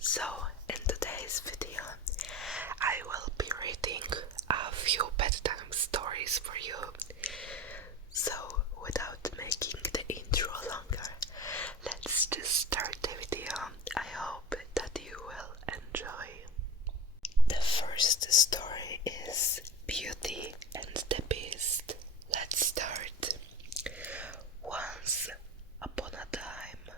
So, in today's video, I will be reading a few bedtime stories for you. So, without making the intro longer, let's just start the video. I hope that you will enjoy. The first story is Beauty and the Beast. Let's start. Once upon a time,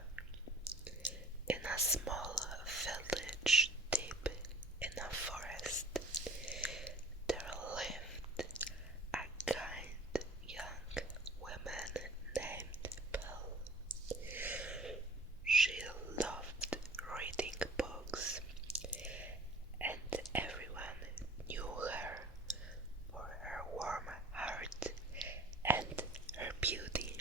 in a small village deep in a forest, there lived a kind young woman named Belle. She loved reading books, and everyone knew her for her warm heart and her beauty.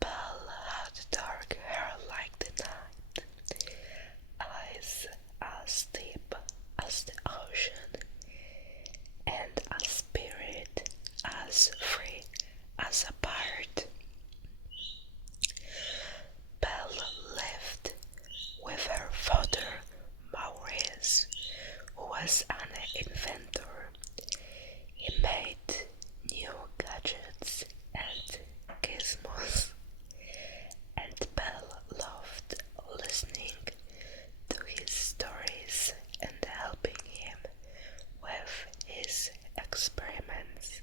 Belle had dark hair like the night, eyes as deep as the ocean, and a spirit as free as a bird. Belle lived with her father Maurice, who was an inventor. He made new gadgets and gizmos, and Belle loved listening to his stories and helping him with his experiments.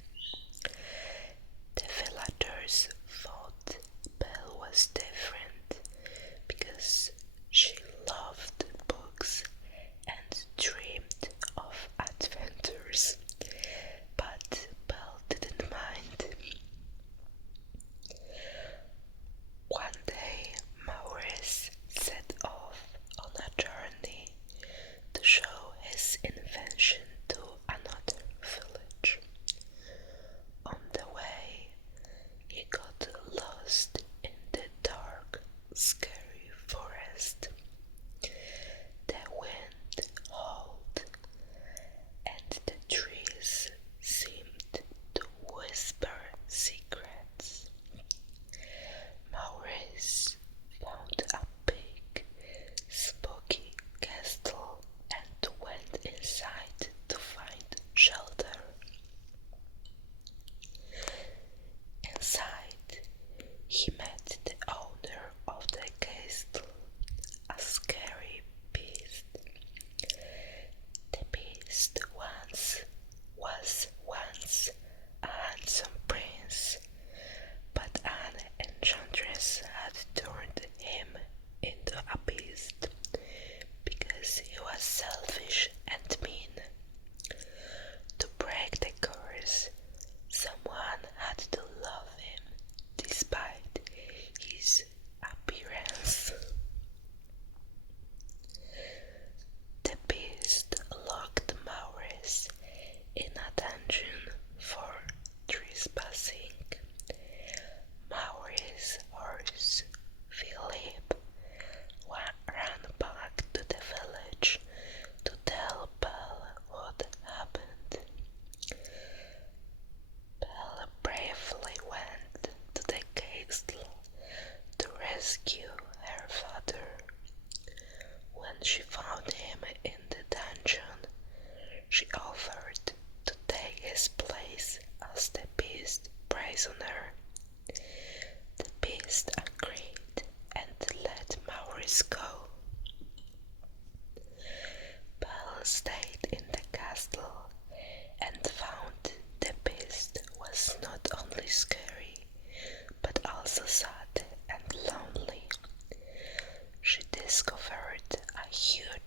The villagers thought Belle was different because she loved books and dreamed of adventures, but Belle didn't mind. One day, Maurice set off on a journey to show his invention to another village. On the way, he got lost in the dark, scary forest. The wind howled, and the trees seemed to whisper secrets. Maurice found a big, spooky castle and went inside to find shelter. Inside, he met the owner of the castle, a scary beast. The beast was once a handsome prince, but an enchantress had turned him into a beast because he was selfish and mean. To break the curse, someone had to love him despite his appearance. The beast locked Maurice in a dungeon for trespassing. Maurice's horse, Philip, ran back to the village to tell Belle what happened. Belle bravely went to the castle to rescue her father. When she found him in the dungeon, she offered to take his place as the beast prisoner. The beast agreed and let Maurice go. Belle stayed in the castle and found the beast was not only scary but also sad and lonely. She discovered a huge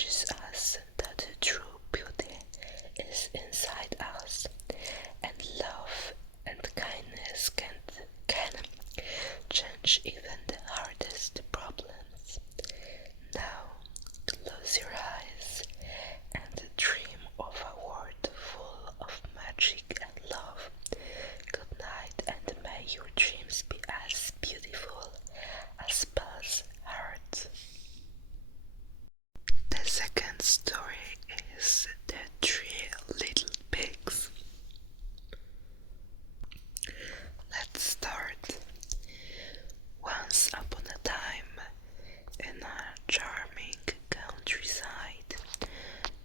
teaches us that the true beauty is inside us, and love and kindness can change even the hardest problems. Now, close your eyes and dream of a world full of magic and love. Good night, and may your dreams be as beautiful as Buzz heart. The second story is The Three Little Pigs. Let's start. Once upon a time, in a charming countryside,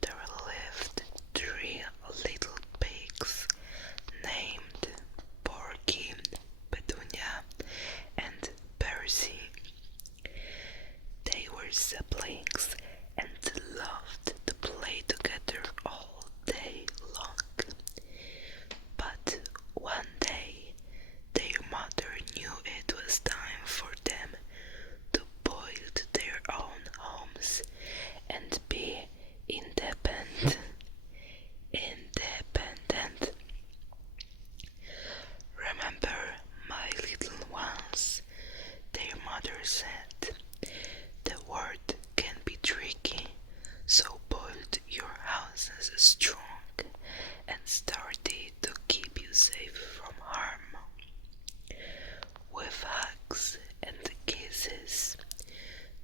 there lived three little pigs named Porky, Petunia, and Percy. They were siblings and loved to play together all day long. But one day, their mother knew it was time for them to build their own homes and be independent. Remember, my little ones, their mother said, the world can be tricky, so build your houses strong and sturdy to keep you safe from harm. With hugs and kisses,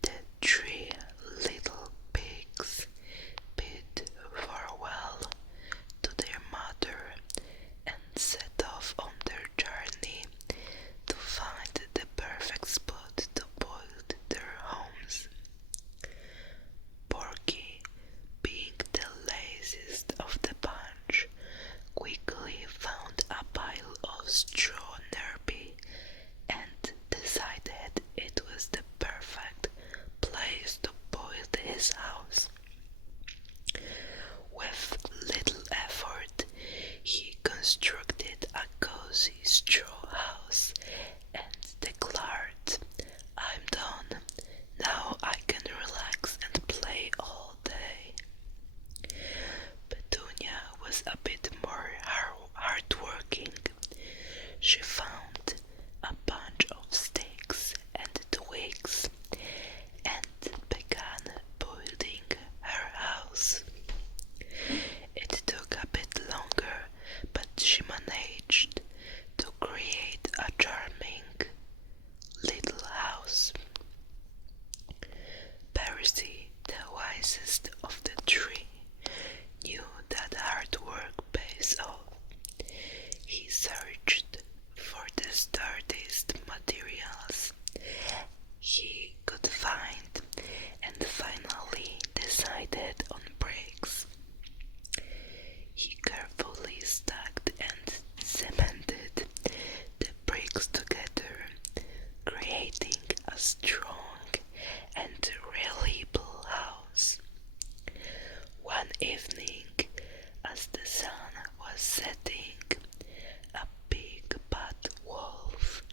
the three little pigs bid farewell to their mother and set off on their journey to find the perfect spot to build their homes. Porky, being the laziest of the bunch, quickly found a pile of straw nearby and decided it was the perfect place to build his house. With little effort, he constructed a cozy straw house and declared, "I'm done. Now I can relax and play all day." Petunia was a bit more hardworking. She found a bunch of sticks and twigs and began building her house. It took a bit longer, but she managed to create a charming little house. Percy, the wisest of the three, knew that hard work pays off. He searched for the sturdiest materials he could find and finally decided on bricks. He carefully stacked and cemented the bricks together, creating a strong and reliable house. One evening, as the sun was setting, a big bad wolf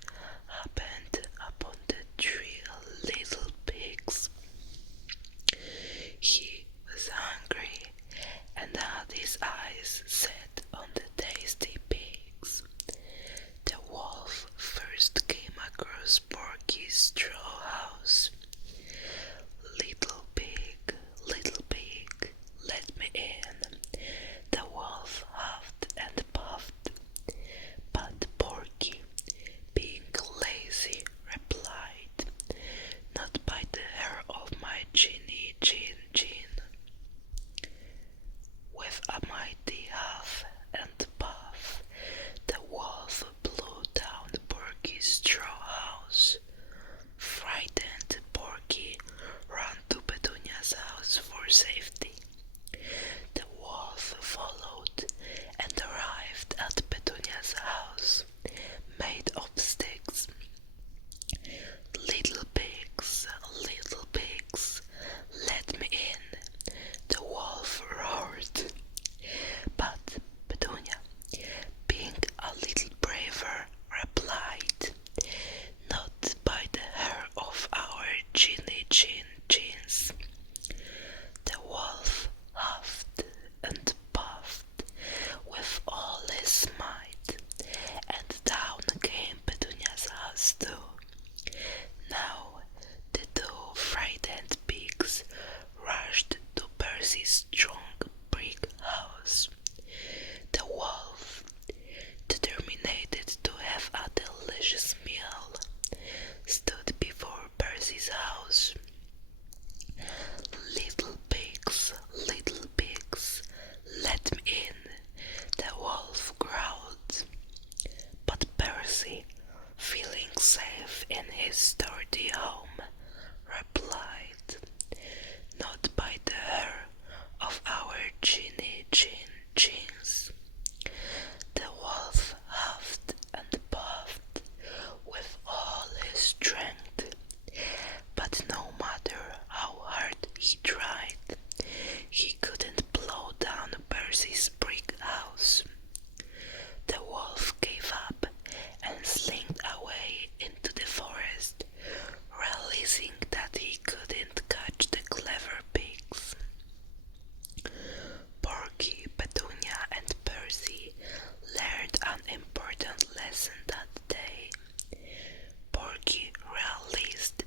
happened upon the three little pigs. He was hungry and had his eyes set on the tasty pigs. The wolf first came across Porky's straw house. Little pig, let me in," the wolf huffed and puffed. But Porky, being lazy, replied, "Not by the hair of my chinny chin chin." With a mighty huff and puff, the wolf blew down Porky's straw house. Frightened, Porky ran to Petunia's house for safety. The wolf followed and arrived at Petunia's house, made of sticks. Little pigs, let me in," the wolf roared. But Petunia, being a little braver, replied, "Not by the hair of our chinny chin chins." The wolf Percy's strong brick house. The wolf, determined to have a delicious meal, stood before Percy's house. Little pigs, let me in, the wolf growled. But Percy, feeling safe in his sturdy home, replied, not by the hair of our chinny chins. The wolf huffed and puffed with all his strength, but no matter how hard he tried, he couldn't blow down Percy's brick house. The wolf gave up and slinked away into the forest, realizing that he couldn't catch the clever pigs. Porky, Petunia, and Percy learned an important lesson that day. Porky realized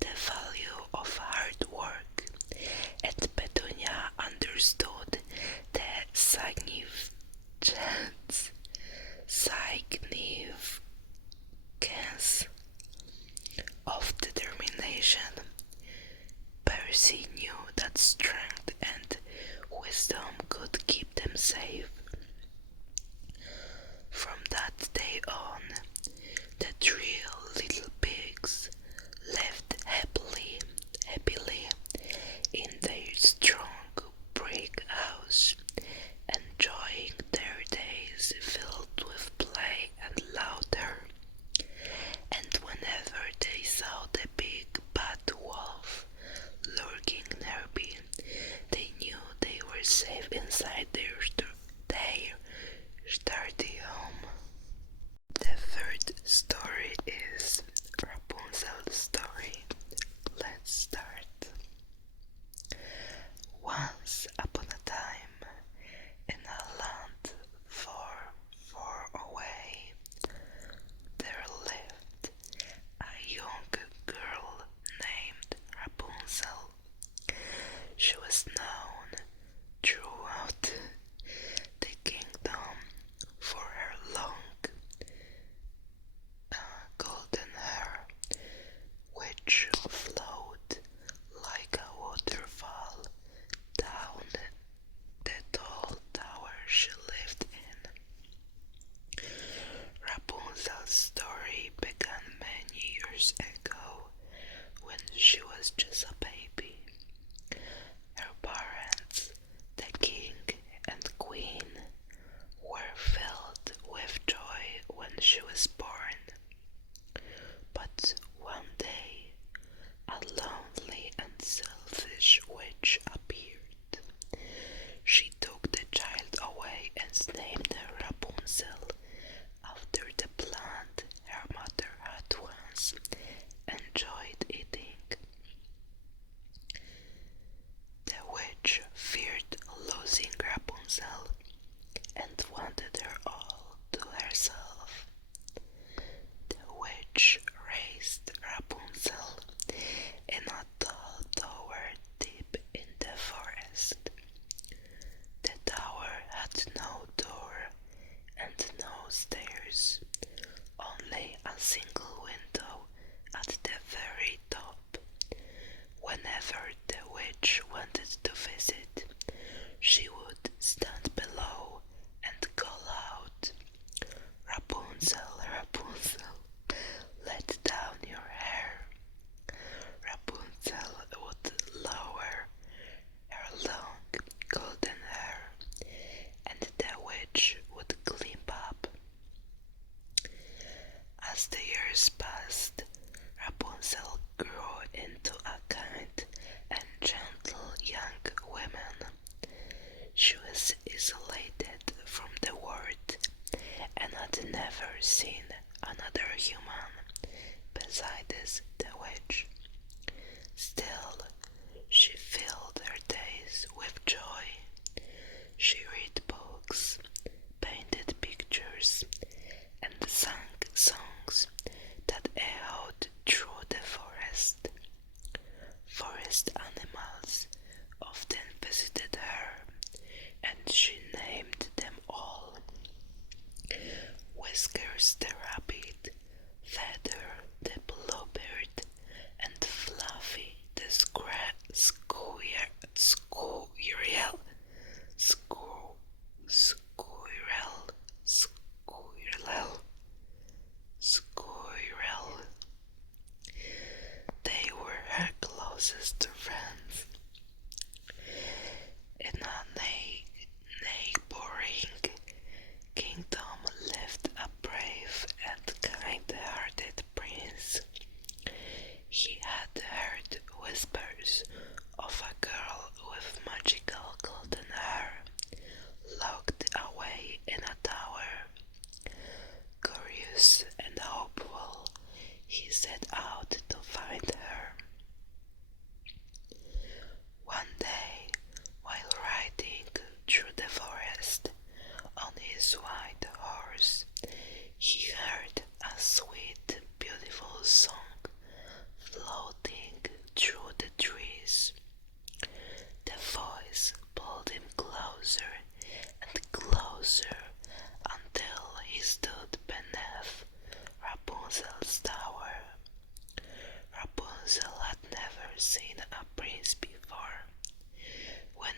the value of hard work, and Petunia understood the significance of determination. Percy knew that strength and wisdom could keep them safe. From that day on, the 3 little pigs lived happily in their strong brick house, enjoying their days filled with play and laughter. And whenever they saw the big bad wolf lurking nearby, they knew they were safe inside their sturdy home. The third story is Rapunzel's story. Let's start. Once upon a time, in a land far, far away, there lived a young girl named Rapunzel. She was known throughout the kingdom for her long golden hair, which flowed like a waterfall down the tall tower she lived in. Rapunzel's story began many years ago when she was just a baby. Her parents, the king and queen, were filled with joy when she was born. But one day, a lonely and selfish witch appeared. She took the child away and named her Rapunzel after the plant her mother had once enjoyed eating. The witch feared losing Rapunzel and wanted her all to herself. The witch raised Rapunzel in a tall tower deep in the forest. The tower had no door and no stairs, only a single window at the very top. Whenever the witch wanted to visit, she would stand below and call out, "Rapunzel, Rapunzel, let down your hair." Rapunzel would lower her long golden hair, and the witch would climb up. As the years passed, Rapunzel grew into a kind and gentle young woman. She was isolated from the world and had never seen another human besides the witch. Still, she filled her days with joy. She read books, painted pictures, and sang songs that echoed through the forest. Forest animals often visited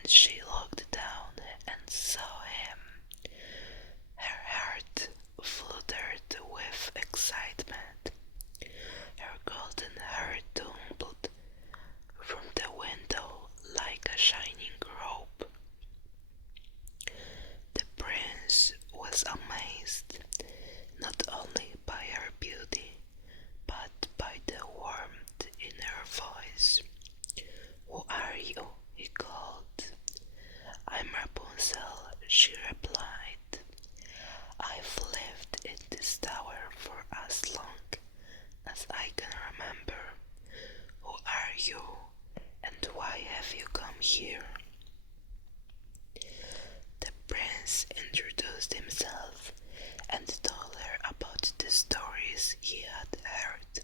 she looked down and saw him. Her heart fluttered with excitement. Her golden hair tumbled from the window like a shining robe. The prince was amazed, not only by her beauty, but by the warmth in her voice. "Who are you?" he called. "I'm Rapunzel," she replied. "I've lived in this tower for as long as I can remember. Who are you, and why have you come here?" The prince introduced himself and told her about the stories he had heard.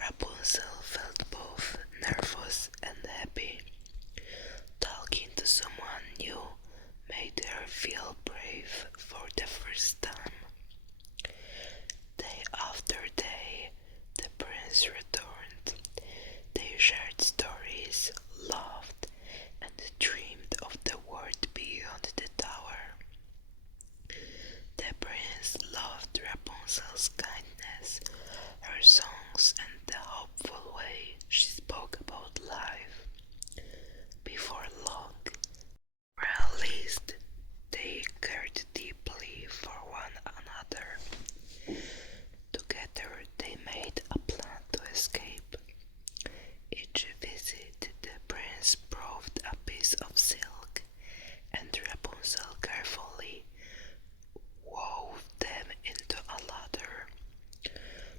Rapunzel felt both nervous and happy. Talking to someone new made her feel brave for the first time. Day after day, the prince returned. They shared stories, laughed, and dreamed of the world beyond the tower. The prince loved Rapunzel's kindness, her songs, and the hopeful way she spoke about life. Before long, or at least they cared deeply for one another. Together they made a plan to escape. Each visit the prince brought a piece of silk, and Rapunzel carefully wove them into a ladder.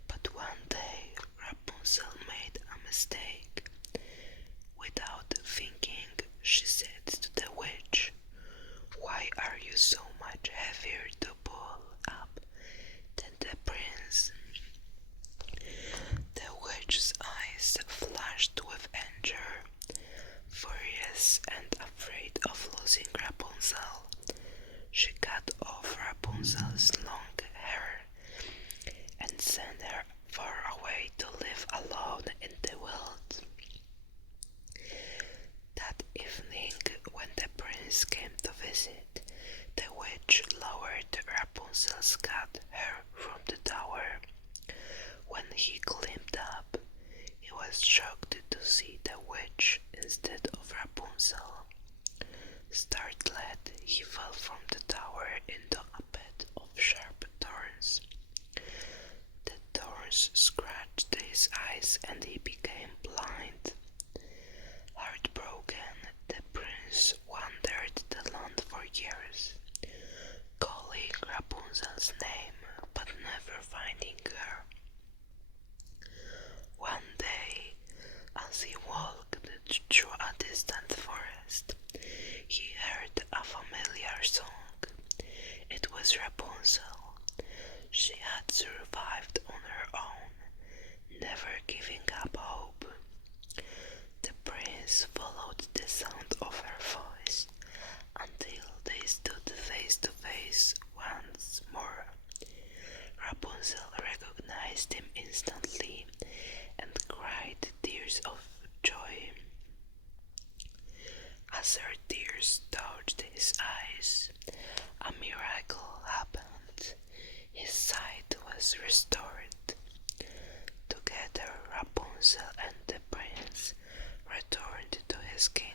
But one day Rapunzel made a mistake. Without thinking, she said to the witch, "Why are you so much heavier to pull up than the prince?" The witch's eyes flashed with anger. Furious and afraid of losing Rapunzel, she cut off Rapunzel's long hair and sent her far away to live alone in the world. That evening, when the prince came to visit, the witch lowered Rapunzel's cut hair from the tower. When he climbed up, he was shocked to see the witch instead of Rapunzel. Startled, he fell from the tower into a bed of sharp thorns. The thorns scratched his eyes and he became blind. Heartbroken, the prince wandered the land for years, calling Rapunzel's name but never finding her. One day, as he walked through a distant forest, he heard a familiar song. It was Rapunzel. She had survived on her own, never giving up hope. The prince followed the sound of her voice until they stood face to face once more. Rapunzel recognized him instantly and cried tears of joy. As her tears touched his eyes, a miracle happened. His sight was restored. Together, Rapunzel and the prince returned to his kingdom.